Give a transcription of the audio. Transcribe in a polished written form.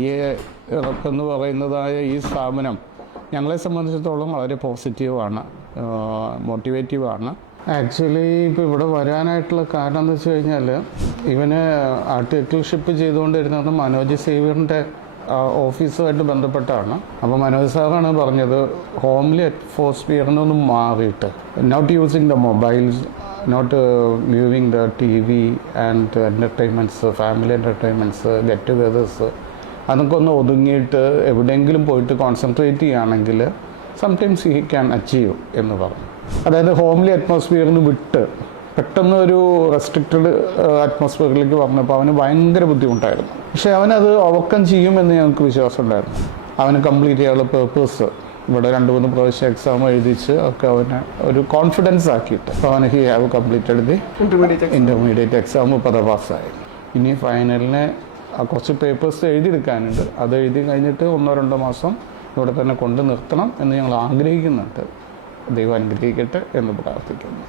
ഈ എന്ന് പറയുന്നതായ ഈ സ്ഥാപനം ഞങ്ങളെ സംബന്ധിച്ചിടത്തോളം വളരെ പോസിറ്റീവാണ്, മോട്ടിവേറ്റീവാണ്. ആക്ച്വലി ഇപ്പോൾ ഇവിടെ വരാനായിട്ടുള്ള കാരണം എന്ന് വെച്ച് കഴിഞ്ഞാൽ, ഇവന് ആർട്ടിക്കിൾഷിപ്പ് ചെയ്തുകൊണ്ടിരുന്നത് മനോജ് സേവ്യറിൻ്റെ ഓഫീസുമായിട്ട് ബന്ധപ്പെട്ടാണ്. അപ്പോൾ മനോജ് സാറാണ് പറഞ്ഞത്, ഹോംലി അറ്റ്മോസ്ഫിയറിൽ നിന്നും മാറിയിട്ട് not using the mobiles, not viewing the TV and entertainments, family entertainments, get togethers, അതൊക്കെ ഒന്ന് ഒതുങ്ങിയിട്ട് എവിടെയെങ്കിലും പോയിട്ട് കോൺസെൻട്രേറ്റ് ചെയ്യുകയാണെങ്കിൽ സംടൈംസ് ഹി ക്യാൻ അച്ചീവ് എന്ന് പറഞ്ഞു. അതായത് ഹോംലി അറ്റ്മോസ്ഫിയറിന് വിട്ട് പെട്ടെന്ന് ഒരു റെസ്ട്രിക്റ്റഡ് അറ്റ്മോസ്ഫിയറിലേക്ക് പറഞ്ഞപ്പോൾ അവന് ഭയങ്കര ബുദ്ധിമുട്ടായിരുന്നു. പക്ഷേ അവനത് ഓവർകം ചെയ്യുമെന്ന് ഞങ്ങൾക്ക് വിശ്വാസം ഉണ്ടായിരുന്നു. അവന് കംപ്ലീറ്റ് ചെയ്യാനുള്ള പേർപ്പസ് ഇവിടെ 2-3 പ്രാവശ്യം എക്സാം എഴുതിച്ച് ഒക്കെ അവനെ ഒരു കോൺഫിഡൻസ് ആക്കിയിട്ട് അവന് he have completed the intermediate exam, 10 പാസ്സായി. ഇനി ഫൈനലിന് കുറച്ച് പേപ്പേഴ്സ് എഴുതിയെടുക്കാനുണ്ട്. അത് എഴുതി കഴിഞ്ഞിട്ട് 1-2 മാസം ഇവിടെ തന്നെ കൊണ്ട് നിർത്തണം എന്ന് ഞങ്ങൾ ആഗ്രഹിക്കുന്നുണ്ട്. ദൈവം അനുഗ്രഹിക്കട്ടെ എന്ന് പ്രാർത്ഥിക്കുന്നു.